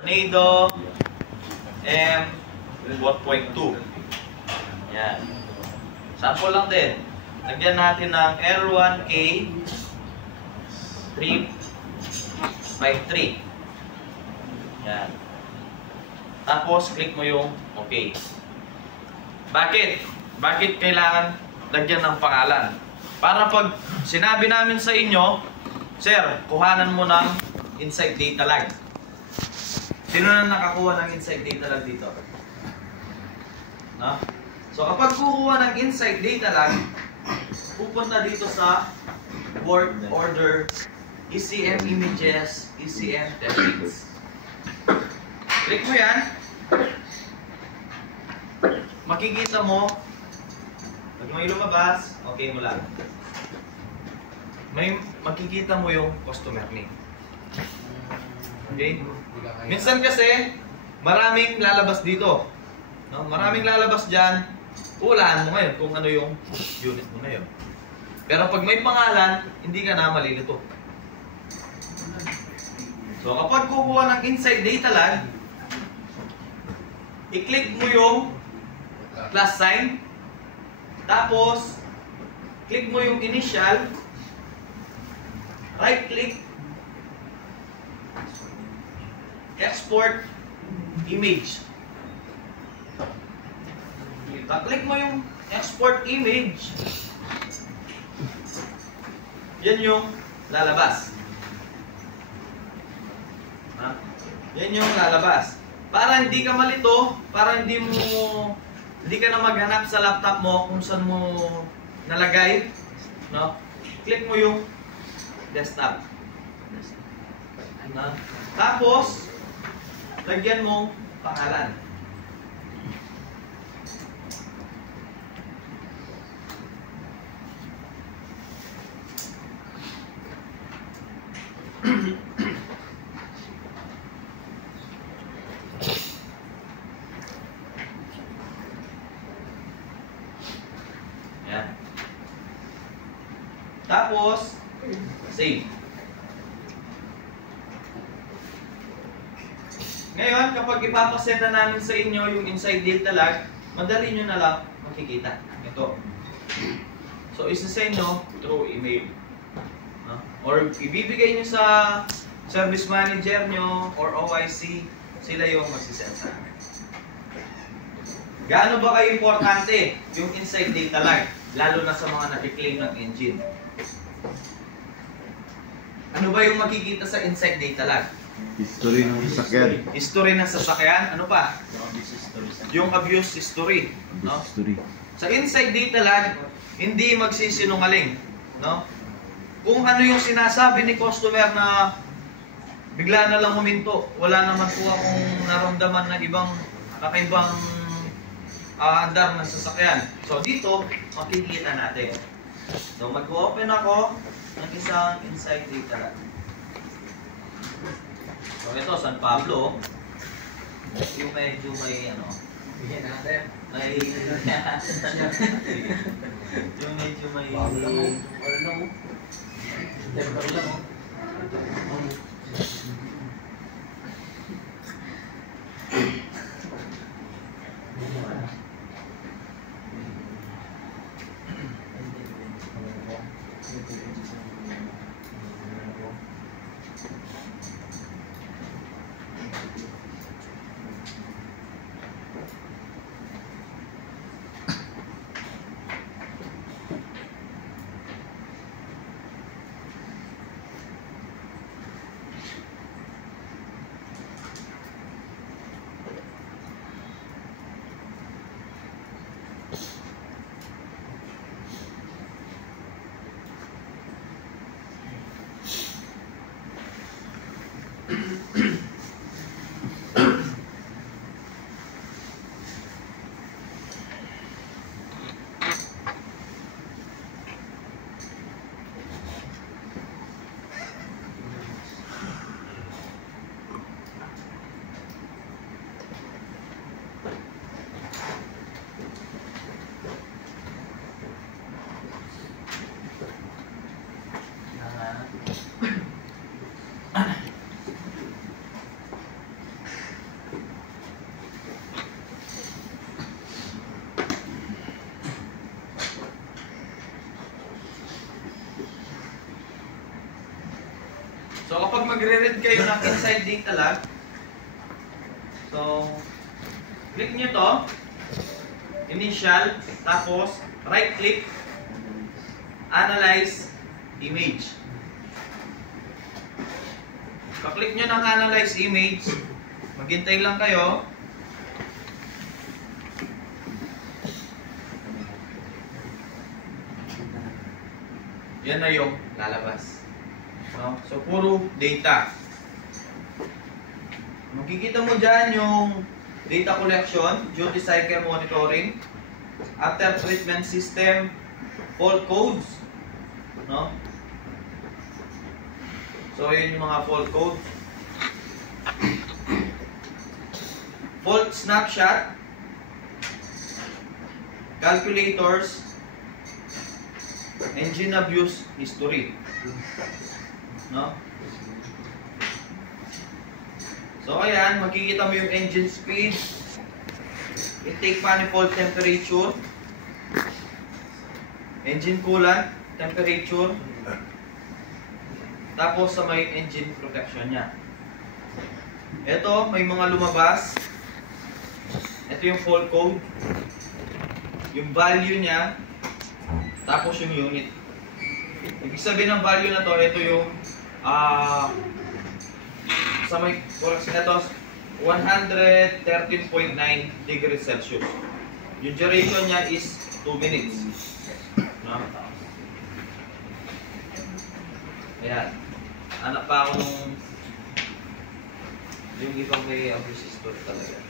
Tornado M1.2. Yan. Sample lang din. Lagyan natin ng L1K 353. Yan. Tapos, click mo yung OK. Bakit? Bakit kailangan lagyan ng pangalan? Para pag sinabi namin sa inyo, Sir, kuhanan mo ng inside data log. Sino na nakakuha ng inside data log dito? No? So, kapag kukuha ng inside data log, pupunta dito sa work order, ECM images, ECM templates. Click mo yan. Makikita mo, pag may lumabas, okay mo lang. Makikita mo yung customer name. Okay? Minsan kasi, maraming lalabas dito. No? Maraming lalabas dyan. Hulaan mo ngayon kung ano yung unit mo na yun. Pero pag may pangalan, hindi ka na malilito. So kapag kukuha ng inside data log, i-click mo yung plus sign. Tapos, click mo yung initial. Right click. Export image. Click mo yung export image. Yan yung lalabas. Yan yung lalabas. Para hindi ka malito, para hindi ka na maghanap sa laptop mo kung saan mo nalagay, no? Click mo yung desktop. Tapos, lagyan mo pangalan. Yan. Tapos, save. Ngayon, kapag ipapasend na namin sa inyo yung inside data log, madali nyo na lang makikita. Ito. So, isa-send nyo through email. Or ibibigay nyo sa service manager nyo or OIC, sila yung magsisend sa amin. Gaano ba kayo importante yung inside data log? Lalo na sa mga nakiklaim ng engine. Ano ba yung makikita sa inside data log? History ng sasakyan. History ng sasakyan. Ano pa? Yung abuse history. No? Sa inside data log, hindi magsisinungaling. No? Kung ano yung sinasabi ni customer na bigla na lang huminto, wala naman po akong naramdaman na kakaibang andar ng sasakyan. So dito, makikita natin. So mag-open ako ng isang inside data log. So ito, San Pablo. Yung medyo may bigyan natin. Yung medyo may So kapag magre-read kayo ng inside data log, so click nyo to, initial, tapos right click, analyze image. Kaklik nyo ng analyze image, maghintay lang kayo. Yan na yung lalabas. No? So, puro data. Makikita mo dyan yung data collection, duty cycle monitoring, after treatment system, fault codes. No? So, yun yung mga fault codes. Fault snapshot, calculators, engine abuse history. No? So, ayan, makikita mo yung engine speed, intake manifold temperature, engine coolant temperature, tapos sa may engine protection niya. Ito, may mga lumabas. Ito yung fault code, yung value niya, tapos yung unit. Ibig sabihin ng value na to, ito yung sa may correction ito, 113.9 degrees Celsius. Yung duration niya is 2 minutes. No? Ayan. Anak pa ako nung yung ibang may abuse history talaga.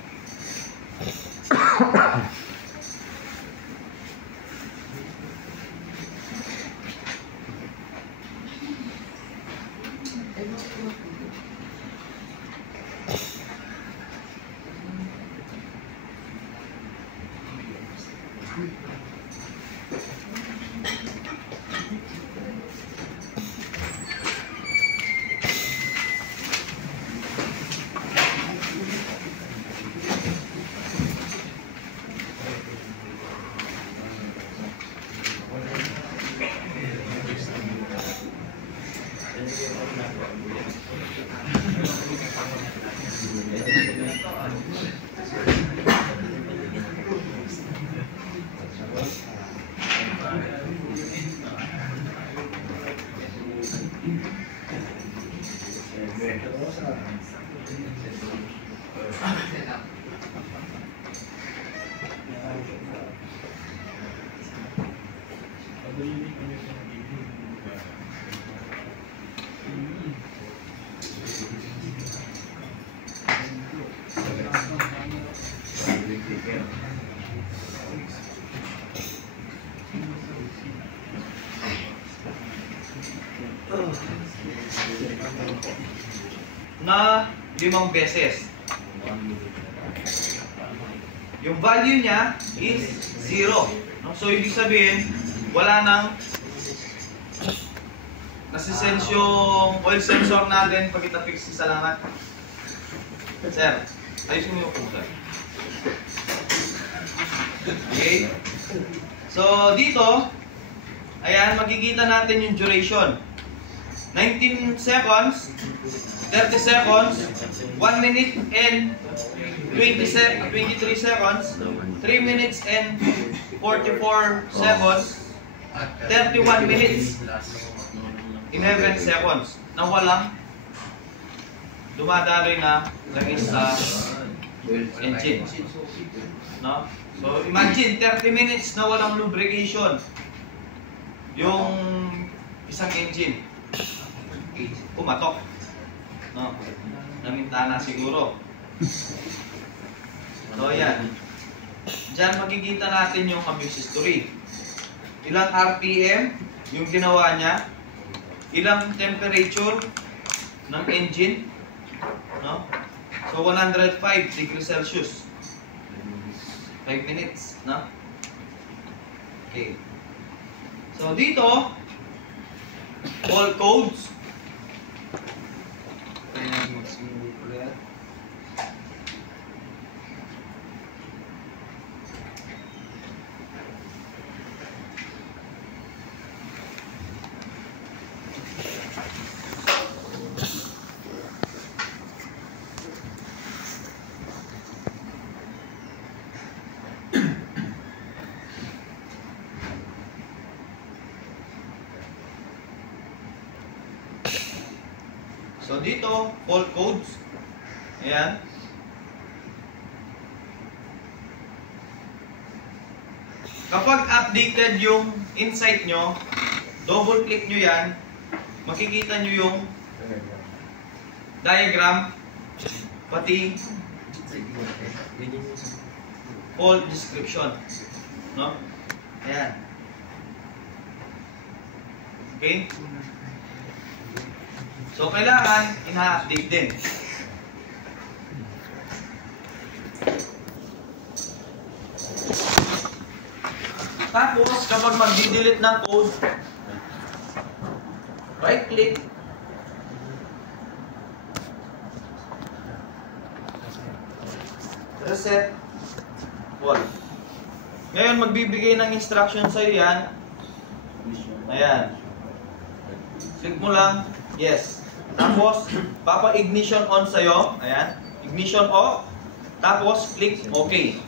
Na 5 beses. Yung value niya is 0. So, ibig sabihin, wala nang nasisense yung oil sensor natin pag itapix sa langat. Sir, ayusin mo yung pusa. Okay? So, dito, ayan, makikita natin yung duration. 19 seconds, 30 seconds, 1 minute and 23 seconds, 3 minutes and 44 seconds, 31 minutes, 11 seconds na walang dumadaloy na langis sa engine. No? So, imagine, 30 minutes na walang lubrication yung isang engine. Pumatok. No? Namintana siguro. So, ayan. Diyan makikita natin yung abuse history. Ilang RPM yung ginawa niya. Ilang temperature ng engine. No? So, 105 degrees Celsius. 5 minutes. No? Okay. So, dito, all codes. So dito, fault codes. Ayan. Kapag updated yung insight nyo, double click nyo yan, makikita nyo yung diagram, pati fault description. No? Ayan. Okay? So, kailangan ina-update din. Tapos, kapag mag-delete ng code, right-click, reset, wall. Ngayon, magbibigay ng instruction sa'yo yan. Ayan. Click mo lang, yes. Tapos, papa-ignition on sa'yo. Ayan. Ignition off. Tapos, click OK.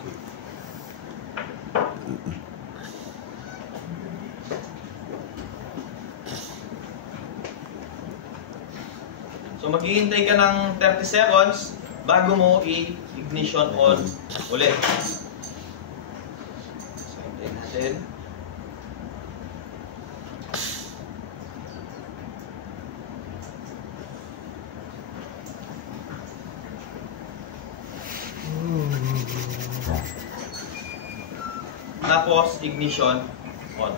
So, maghihintay ka ng 30 seconds bago mo i-ignition on ulit. So, hintayin natin. Tapos, ignition on.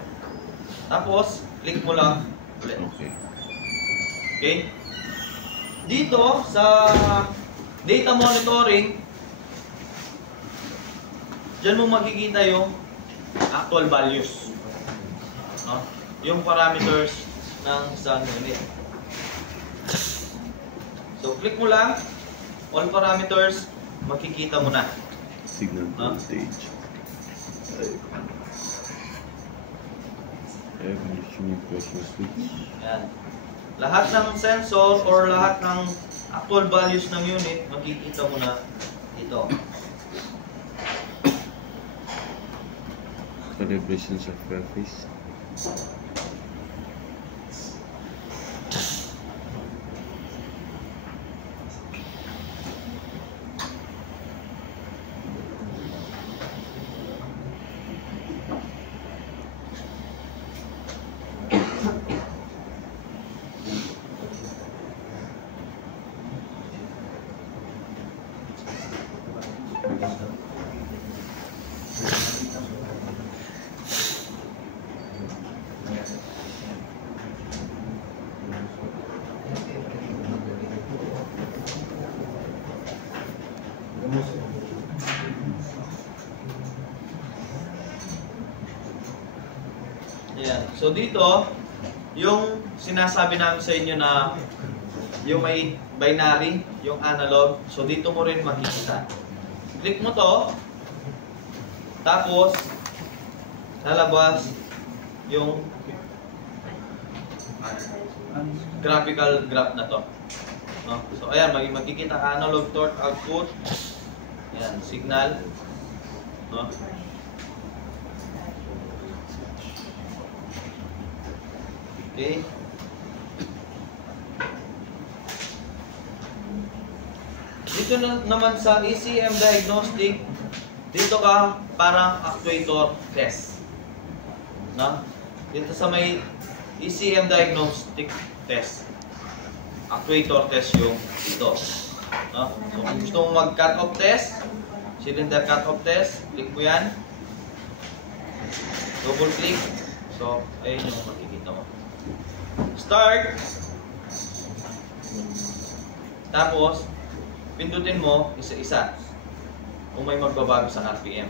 Tapos, click mo lang ulit. Okay? Dito, sa data monitoring, dyan mo makikita yung actual values. No? Yung parameters ng isang unit. So, click mo lang, all parameters, makikita mo na. Signal voltage. Air conditioning pressure switch. Yan. Lahat ng sensor or lahat ng actual values ng unit, makikita mo na dito. Calibration software face. Yan. So dito, yung sinasabi namin sa inyo na yung may binary, yung analog, so dito mo rin makikita. Click mo to, tapos lalabas yung graphical graph na to. No? So ayan, makikita analog torque output. Ayan, signal. No? Okay. Dito naman sa ECM diagnostic, dito ka parang actuator test. No? Dito sa may ECM diagnostic test, actuator test yung dito. No? So kung gusto mong mag-cut off test, cylinder cut off test, click mo yan. Double click. So, ayun yung makikita mo. Start. Tapos, pindutin mo isa-isa kung may magbabago sa RPM.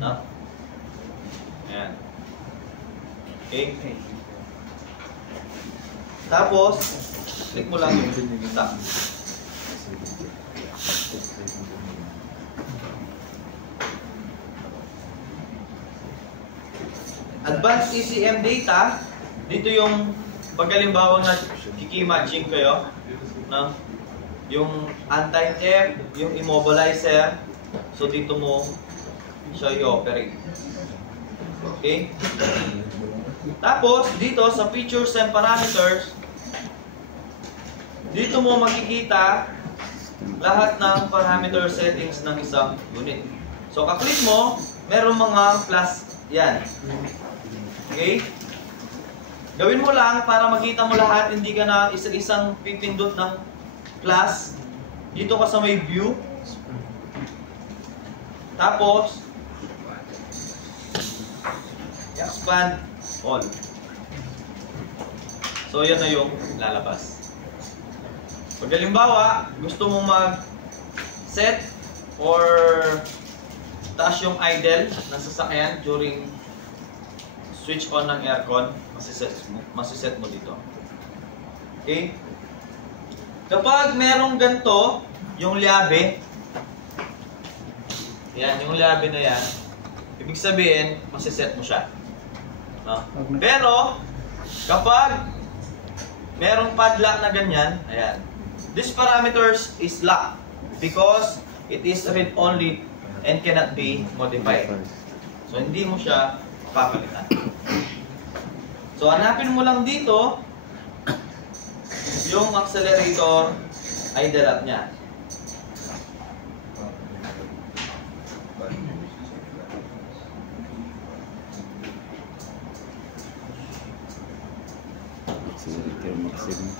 No? Ayan. Okay. Tapos, click mo lang yung stop. Advanced ECM data, dito yung pagkalimbawang na kiki-matching kayo, no? Yung anti-F, yung immobilizer, so dito mo siya i-operate. Okay? Tapos, dito sa features and parameters, dito mo makikita lahat ng parameter settings ng isang unit. So, kaklik mo, meron mga plus yan. Okay? Gawin mo lang para makita mo lahat, hindi ka na isa-isang pipindot ng plus. Dito ka sa may view. Tapos, expand all. So, yan na yung lalabas. Pag halimbawa, gusto mong mag-set or taas yung idle ng sasakyan during switch on ng aircon, masiset mo dito. Okay? Kapag merong ganito, yung liabe, yan, yung liabe na yan, ibig sabihin, masiset mo siya. No? Pero, kapag merong padlock na ganyan, ayan, this parameters is locked because it is read-only and cannot be modified. So, hindi mo siya papalitan. So, hanapin mo lang dito yung accelerator idle up niya. Accelerator maximum.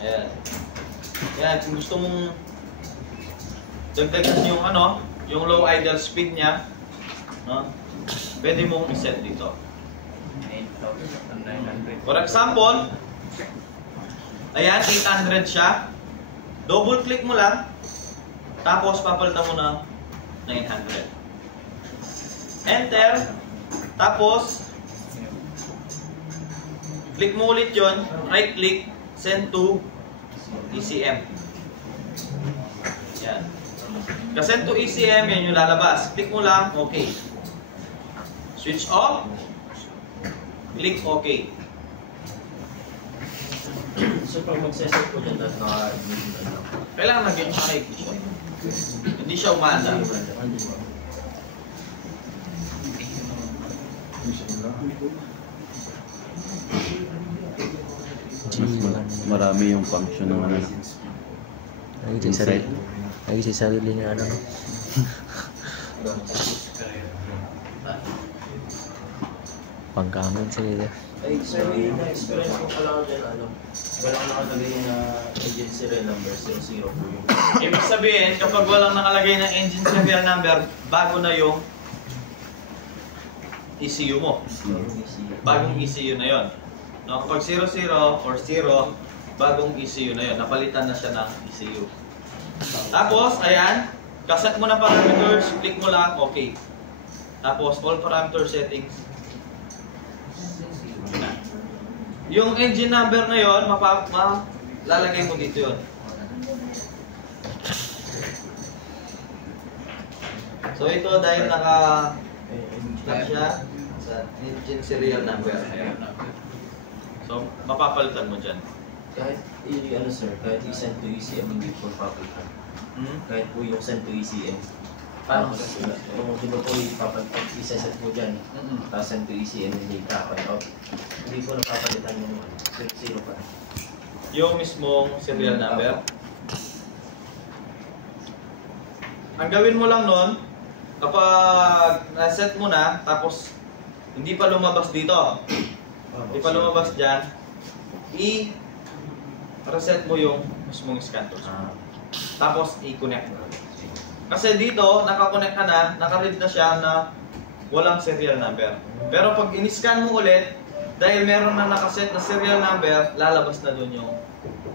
Ayan. Ayan, kung gusto mong dagdagan yung yung low idle speed niya, no? Pwede mong i-set dito. For example, ayan, 800 siya. Double click mo lang, tapos papalitan mo ng 900. Enter, tapos click mo ulit yun, right click, send to ECM. Yan. Kasi to ECM, yan yung lalabas. Click mo lang, okay. Switch off. Click okay. So, pag magseset po dyan, Kailangan mag-game siya kay Kisha. Hindi siya umanda. Marami yung function ng ano. Lagi sa sarili niya ano. Pangkaman sila. Ay, sir, may na-experience ko pala ako dyan, walang nakalagay na engine serial number, 00 po yung... Ibig sabihin, kapag walang nakalagay ng engine serial number, bago na yung ECU mo. Bagong ECU na yon. No, kapag 00 or 0, bagong ECU na yon. Napalitan na siya ng ECU. Tapos, ayan, kaset mo na parameters, click mo lang, okay. Tapos, all parameter settings. Yung engine number na yon, lalagay mo dito yon. So, ito dahil naka-start siya sa engine serial number. So, mapapalitan mo dyan. Kahit, sir, kahit i-send to ECM, hindi po papalitan. Kahit po yung send to ECM. Paano kasi, di ba po i-set mo dyan, tapos send to ECM, hindi kapag hindi po napapalitan yung 0 pa. Yung mismong serial number. Ang gawin mo lang nun, kapag na-set mo na, tapos hindi pa lumabas dito, hindi pa lumabas dyan, i-reset mo yung mismong scan tools. Tapos i-connect mo. Kasi dito, nakakonect ka na, naka-read na siya na walang serial number. Pero pag in-scan mo ulit, dahil meron na nakaset na serial number, lalabas na dun yung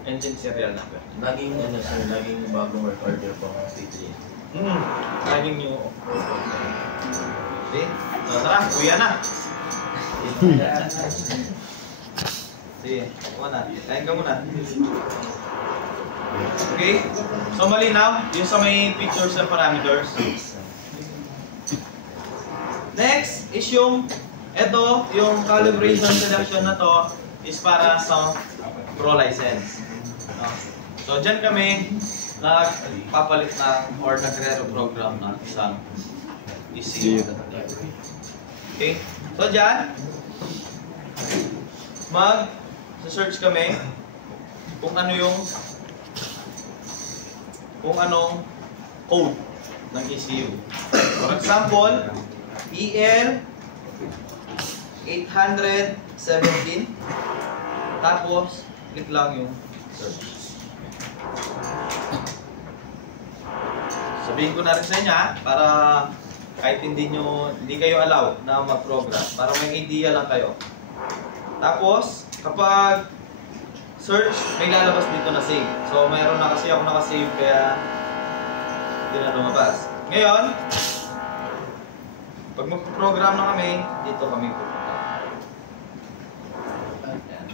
engine serial number. Laging, sir, laging bagong work order po ang PTA. Laging new. Okay? So, tara, kuya na. Sige, kuha na. Kain ka muna. Okay? So, malinaw, yung sa may pictures and parameters. Next is yung, yung calibration selection na to is para sa Pro license. So, dyan kami nagpapalit ng or nagre-program ng isang ECU. Okay? So dyan, mag-search kami kung ano yung anong code ng ECU. For example, EL 817, tapos click lang yung search. Sabihin ko na rin sa inyo para kahit hindi kayo allowed na mag-program, para may idea lang kayo. Tapos, kapag search, may lalabas dito na save. So, mayroon na kasi ako nakasave kaya hindi na lumabas. Ngayon, pag mag-program na kami, dito kami pupunta. Ayan.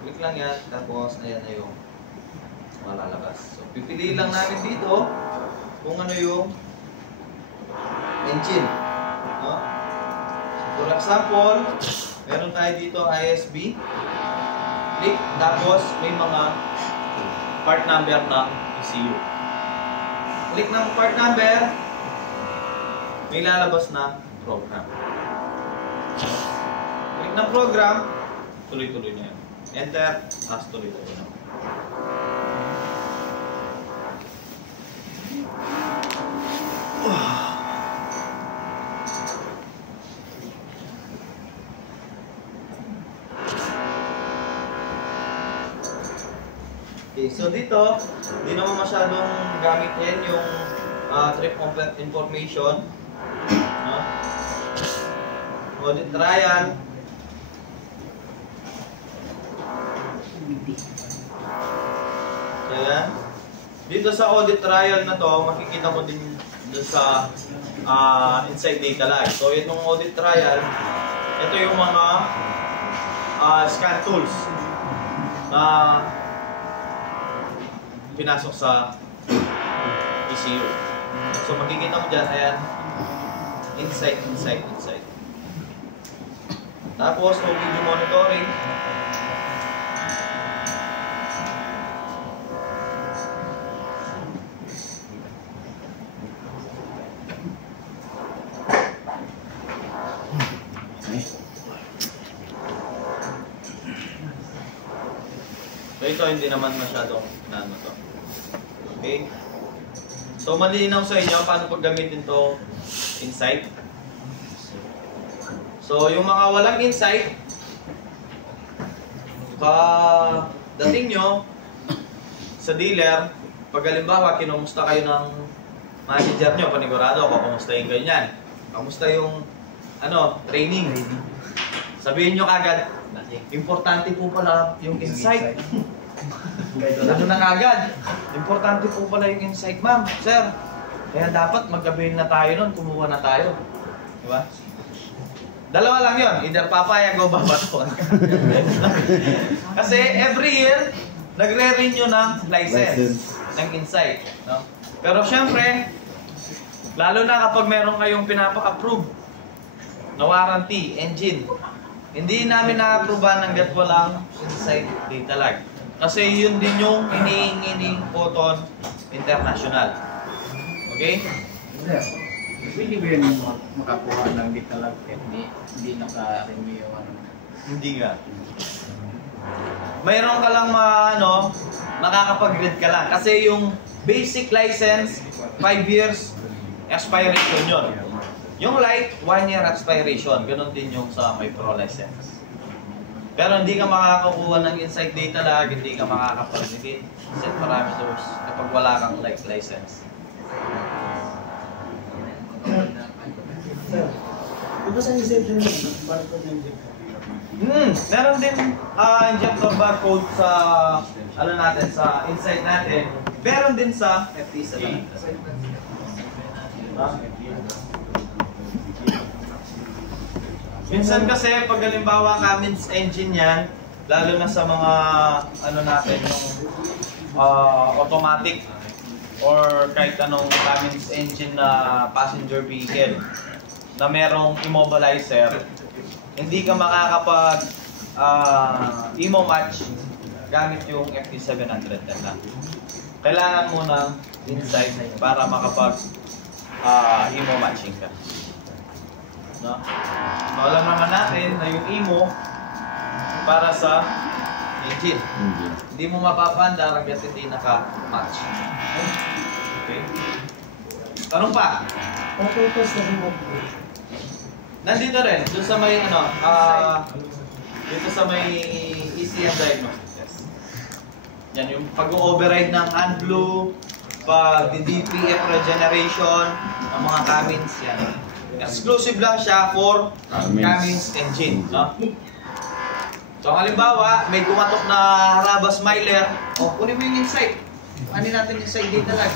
Click lang yan, tapos ayan na yung malalabas. So, pipiliin lang namin dito kung ano yung engine. No? For example, meron tayo dito ISB. Click, tapos may mga part number ng ECU. Click ng part number, may lalabas na program. Click ng program, tuloy-tuloy na yan. Enter, tapos tuloy-tuloy na. Okay, so dito, hindi naman masyadong gamitin yung trip complete information. No? Audit trial. So yan. Dito sa audit trial na to, makikita mo din dun sa inside data lag. So itong audit trial, ito yung mga scan tools na pinasok sa ECU. So makikita mo dyan, ayan, inside. Tapos, no video monitoring. So ito hindi naman masyadong nano to. Okay? So malinaw sa inyo paano paggamitin to insight. So yung mga walang insight, dating nyo sa dealer, pag halimbawa kinumusta kayo ng manager nyo, panigurado ako, kumustahin kayo niyan. Kamusta yung training? Sabihin nyo kagad, importante po pala yung insight. Ano na kagad? Importante po pala yung insight, ma'am. Sir, kaya dapat mag-avail na tayo nun, kumuha na tayo. Diba? Dalawa lang yun, either papayag o babaton. Kasi every year, nagre-renew ng license ng insight. No? Pero syempre, lalo na kapag meron kayong pinapa-approve na warranty, engine, hindi namin na-approvean hanggat walang insight data lag. Kasi yun din yung hinihingi ni Photon International. Okay? Pwede ba yun makakuha ng data lag hindi naka-renew yung Hindi nga. Mayroon ka lang makakapag-read ka lang. Kasi yung basic license, 5 years expiration yun. Yung light, 1 year expiration. Ganon din yung sa may pro license. Pero hindi ka makakakuha ng inside data lag, hindi ka makakapag-edit set parameters kapag wala kang light license. Meron din injector barcode sa natin sa inside natin. Meron din sa FT7. Minsan kasi pag halimbawa Cummins engine yan, lalo na sa mga natin yung automatic or kahit anong Cummins engine na passenger vehicle na merong immobilizer, hindi ka makakapag imo match gamit yung FT700 na. Kailangan mo ng insight para makapag emo matching ka. No? So, alam naman natin na yung emo para sa engine. Hindi mo mapapanda hanggat hindi naka-match. Okay? Tanong pa? Nandito rin, doon sa may dito sa may ECM diagnostics. Yan yung pag-override ng ANBLU, pag-DPF regeneration, ng mga Cummins, yan. Exclusive lang siya for Cummins engine, no? So, halimbawa, may kumatok na Harabas Myler, kunin mo yung insight. Ano natin yung side data lag?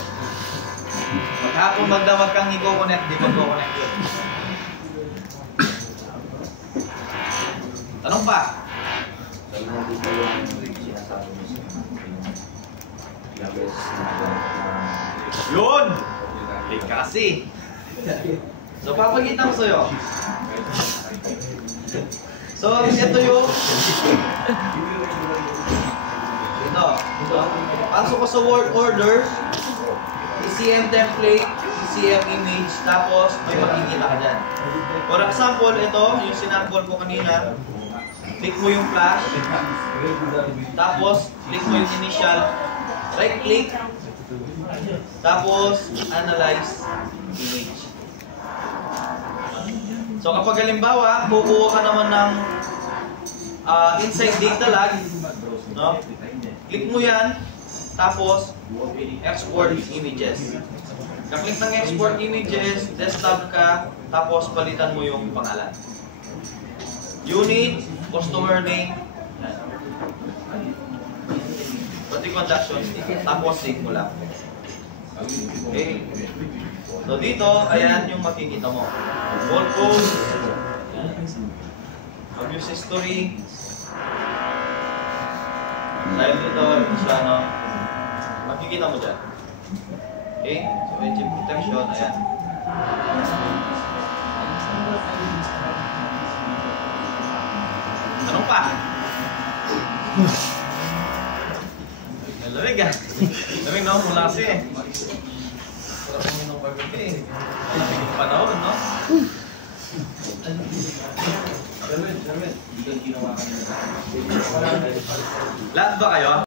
Maghapon magdamag kang i-connect, di mag-connect yun. Tanong pa? Yun! Kasi. So, papagita ko sa'yo. So, ito yung ito. Pasok ko sa work order, ECM template, ECM image, tapos may makikita ka dyan. For example, ito, yung sinample ko kanina, click mo yung flash, tapos click mo yung initial, right click, tapos analyze image. So kapag halimbawa, kukuha ka naman ng inside data log, no? Click mo yan, tapos export images. Kaklik ng export images, desktop ka, tapos palitan mo yung pangalan. Unit, customer name, pati conduction, tapos save mo lang. Okay. So dito, ayan yung makikita mo. All code, abuse history, dahil dito, siya, no? Makikita mo dyan. Okay? So, engine protection, ayan. Tanong pa? Lamig ah. Lamig na mula kasi eh. Sarap mo nung pagkati eh. Lamig yung panahon, no? Lahat ba kayo?